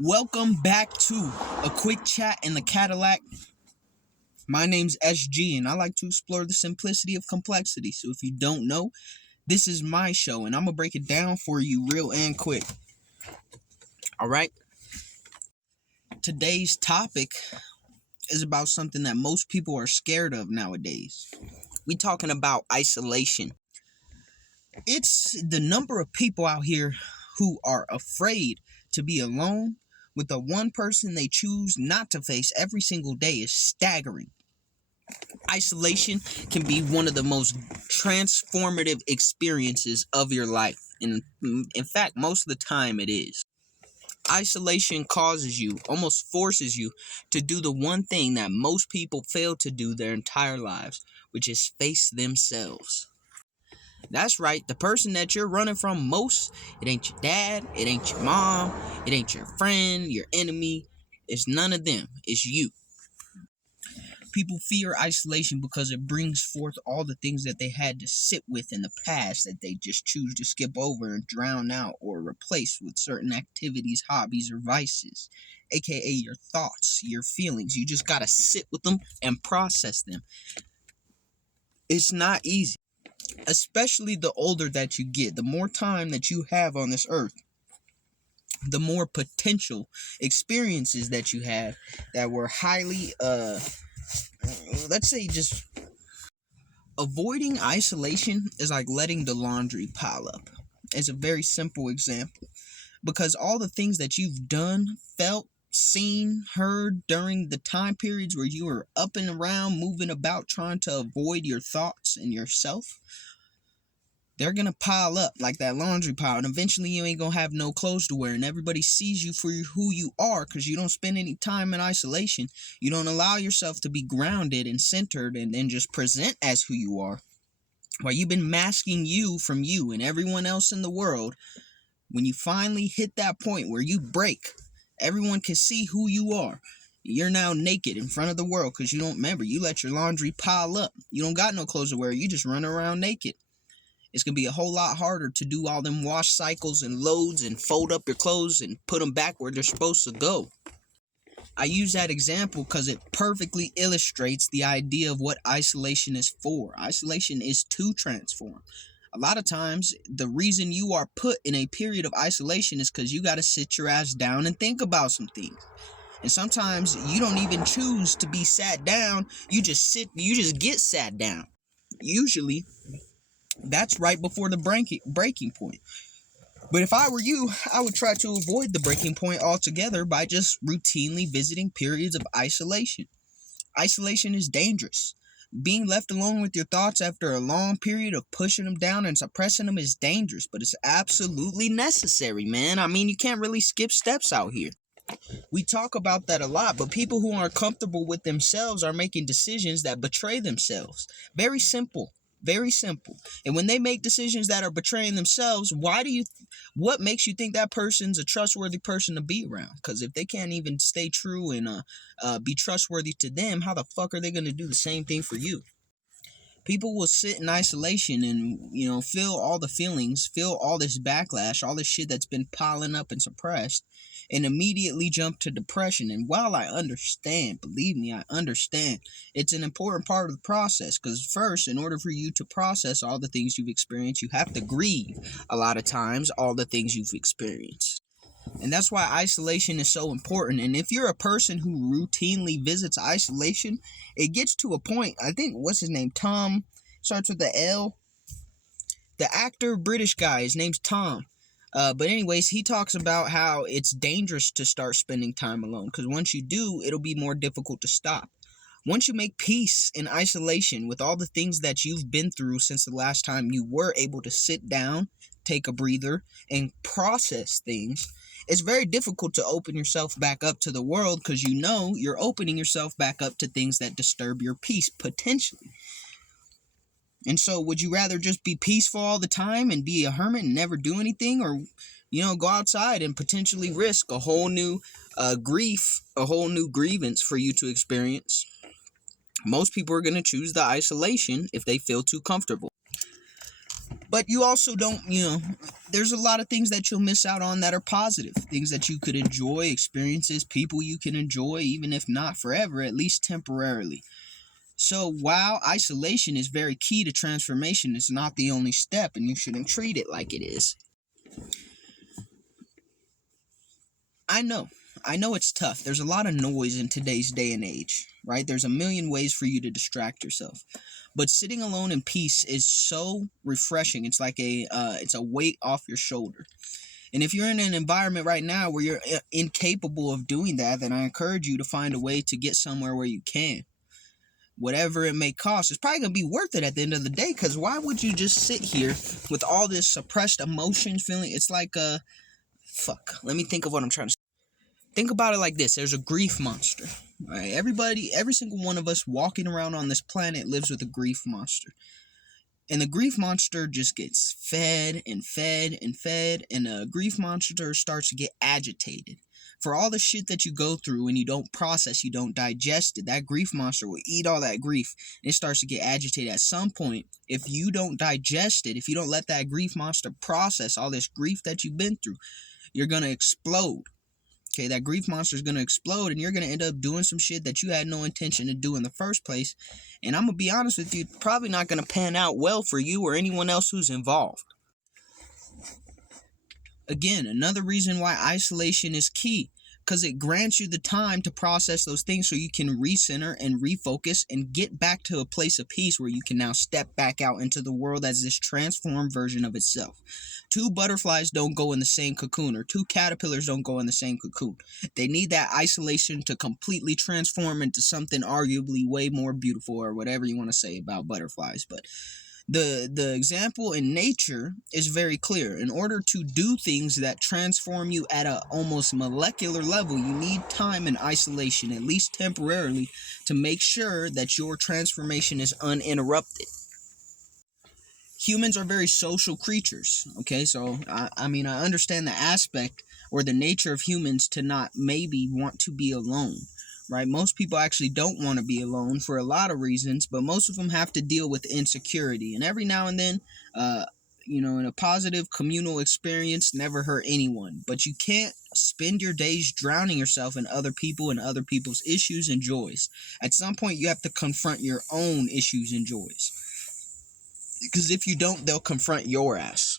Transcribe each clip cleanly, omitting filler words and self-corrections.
Welcome back to a quick chat in the Cadillac. My name's SG, and I like to explore the simplicity of complexity. So if you don't know, this is my show, and I'm gonna break it down for you real and quick. All right. Today's topic is about something that most people are scared of nowadays. We talking about isolation. It's the number of people out here who are afraid to be alone with the one person they choose not to face every single day is staggering. Isolation can be one of the most transformative experiences of your life. And in fact, most of the time it is. Isolation causes you, almost forces you to do the one thing that most people fail to do their entire lives, which is face themselves. That's right, the person that you're running from most, it ain't your dad, it ain't your mom, it ain't your friend, your enemy. It's none of them, it's you. People fear isolation because it brings forth all the things that they had to sit with in the past that they just choose to skip over and drown out or replace with certain activities, hobbies, or vices, aka your thoughts, your feelings. You just gotta sit with them and process them. It's not easy, especially the older that you get, the more time that you have on this earth, the more potential experiences that you have that were highly let's say just avoiding isolation is like letting the laundry pile up. It's a very simple example because all the things that you've done, felt, seen, heard during the time periods where you were up and around, moving about, trying to avoid your thoughts and yourself, they're gonna pile up like that laundry pile, and eventually you ain't gonna have no clothes to wear, and everybody sees you for who you are because you don't spend any time in isolation. You don't allow yourself to be grounded and centered and then just present as who you are. While you've been masking you from you and everyone else in the world, when you finally hit that point where you break, everyone can see who you are. You're now naked in front of the world because you don't remember. You let your laundry pile up. You don't got no clothes to wear. You just run around naked. It's going to be a whole lot harder to do all them wash cycles and loads and fold up your clothes and put them back where they're supposed to go. I use that example because it perfectly illustrates the idea of what isolation is for. Isolation is to transform. A lot of times, the reason you are put in a period of isolation is because you got to sit your ass down and think about some things. And sometimes you don't even choose to be sat down. You just get sat down. Usually, that's right before the breaking point. But if I were you, I would try to avoid the breaking point altogether by just routinely visiting periods of isolation. Isolation is dangerous. Being left alone with your thoughts after a long period of pushing them down and suppressing them is dangerous, but it's absolutely necessary, man. I mean, you can't really skip steps out here. We talk about that a lot, but people who aren't comfortable with themselves are making decisions that betray themselves. Very simple. Very simple. And when they make decisions that are betraying themselves, what makes you think that person's a trustworthy person to be around? Because if they can't even stay true and be trustworthy to them, how the fuck are they going to do the same thing for you? People will sit in isolation and, feel all the feelings, feel all this backlash, all this shit that's been piling up and suppressed, and immediately jump to depression. And while I understand, believe me, I understand, it's an important part of the process because first, in order for you to process all the things you've experienced, you have to grieve a lot of times all the things you've experienced. And that's why isolation is so important. And if you're a person who routinely visits isolation, it gets to a point, I think, what's his name? Tom, starts with the L. The actor, British guy, his name's Tom. But anyways, he talks about how it's dangerous to start spending time alone. Because once you do, it'll be more difficult to stop. Once you make peace in isolation with all the things that you've been through since the last time you were able to sit down, take a breather, and process things, it's very difficult to open yourself back up to the world because you're opening yourself back up to things that disturb your peace potentially. And so would you rather just be peaceful all the time and be a hermit and never do anything, or go outside and potentially risk a whole new grief, a whole new grievance for you to experience? Most people are going to choose the isolation if they feel too comfortable. But you also don't, there's a lot of things that you'll miss out on that are positive. Things that you could enjoy, experiences, people you can enjoy, even if not forever, at least temporarily. So while isolation is very key to transformation, it's not the only step, and you shouldn't treat it like it is. I know. I know it's tough. There's a lot of noise in today's day and age, right? There's a million ways for you to distract yourself. But sitting alone in peace is so refreshing. It's like it's a weight off your shoulder. And if you're in an environment right now where you're incapable of doing that, then I encourage you to find a way to get somewhere where you can. Whatever it may cost, it's probably going to be worth it at the end of the day, because why would you just sit here with all this suppressed emotions feeling? It's like, let me think of what I'm trying to say. Think about it like this. There's a grief monster. Right? Every single one of us walking around on this planet lives with a grief monster. And the grief monster just gets fed and fed and fed, and the grief monster starts to get agitated. For all the shit that you go through and you don't process, you don't digest it, that grief monster will eat all that grief, and it starts to get agitated. At some point, if you don't digest it, if you don't let that grief monster process all this grief that you've been through, you're going to explode. Okay, that grief monster is going to explode, and you're going to end up doing some shit that you had no intention to do in the first place. And I'm going to be honest with you, probably not going to pan out well for you or anyone else who's involved. Again, another reason why isolation is key, because it grants you the time to process those things so you can recenter and refocus and get back to a place of peace where you can now step back out into the world as this transformed version of itself. Two butterflies don't go in the same cocoon, or two caterpillars don't go in the same cocoon. They need that isolation to completely transform into something arguably way more beautiful, or whatever you want to say about butterflies. But the example in nature is very clear. In order to do things that transform you at a almost molecular level, you need time and isolation, at least temporarily, to make sure that your transformation is uninterrupted. Humans are very social creatures, okay? So, I mean, I understand the aspect or the nature of humans to not maybe want to be alone, right? Most people actually don't want to be alone for a lot of reasons, but most of them have to deal with insecurity. And every now and then, in a positive communal experience never hurt anyone. But you can't spend your days drowning yourself in other people and other people's issues and joys. At some point, you have to confront your own issues and joys. Because if you don't, they'll confront your ass.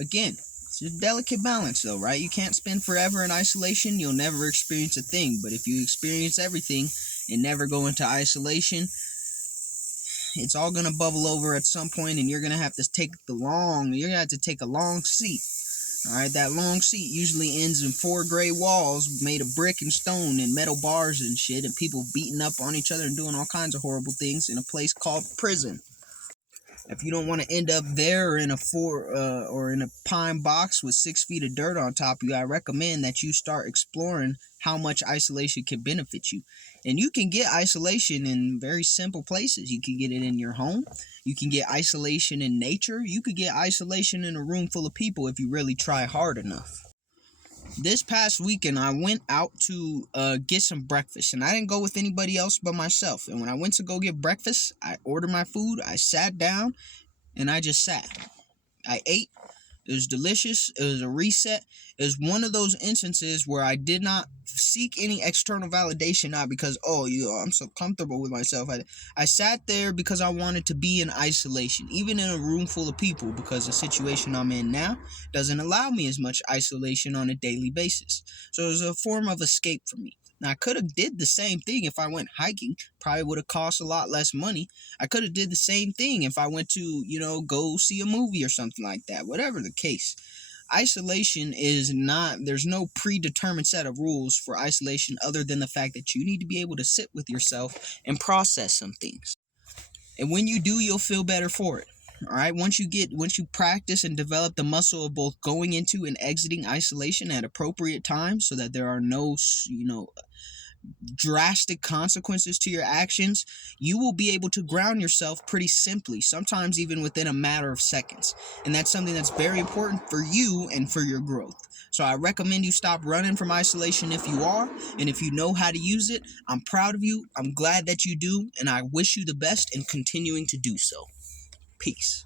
Again, it's a delicate balance though, right? You can't spend forever in isolation. You'll never experience a thing. But if you experience everything and never go into isolation, it's all going to bubble over at some point, and you're going to have to take a long seat. All right, that long seat usually ends in 4 gray walls made of brick and stone and metal bars and shit, and people beating up on each other and doing all kinds of horrible things in a place called prison. If you don't want to end up there or in a pine box with 6 feet of dirt on top of you, I recommend that you start exploring how much isolation can benefit you. And you can get isolation in very simple places. You can get it in your home. You can get isolation in nature. You could get isolation in a room full of people if you really try hard enough. This past weekend, I went out to get some breakfast, and I didn't go with anybody else but myself. And when I went to go get breakfast, I ordered my food, I sat down, and I just sat. I ate. It was delicious. It was a reset. It was one of those instances where I did not seek any external validation, not because, I'm so comfortable with myself. I sat there because I wanted to be in isolation, even in a room full of people, because the situation I'm in now doesn't allow me as much isolation on a daily basis. So it was a form of escape for me. Now, I could have did the same thing if I went hiking. Probably would have cost a lot less money. I could have did the same thing if I went to, go see a movie or something like that. Whatever the case. Isolation is not, there's no predetermined set of rules for isolation other than the fact that you need to be able to sit with yourself and process some things. And when you do, you'll feel better for it. All right. Once you practice and develop the muscle of both going into and exiting isolation at appropriate times so that there are no, drastic consequences to your actions, you will be able to ground yourself pretty simply, sometimes even within a matter of seconds. And that's something that's very important for you and for your growth. So I recommend you stop running from isolation if you are, and if you know how to use it, I'm proud of you. I'm glad that you do, and I wish you the best in continuing to do so. Peace.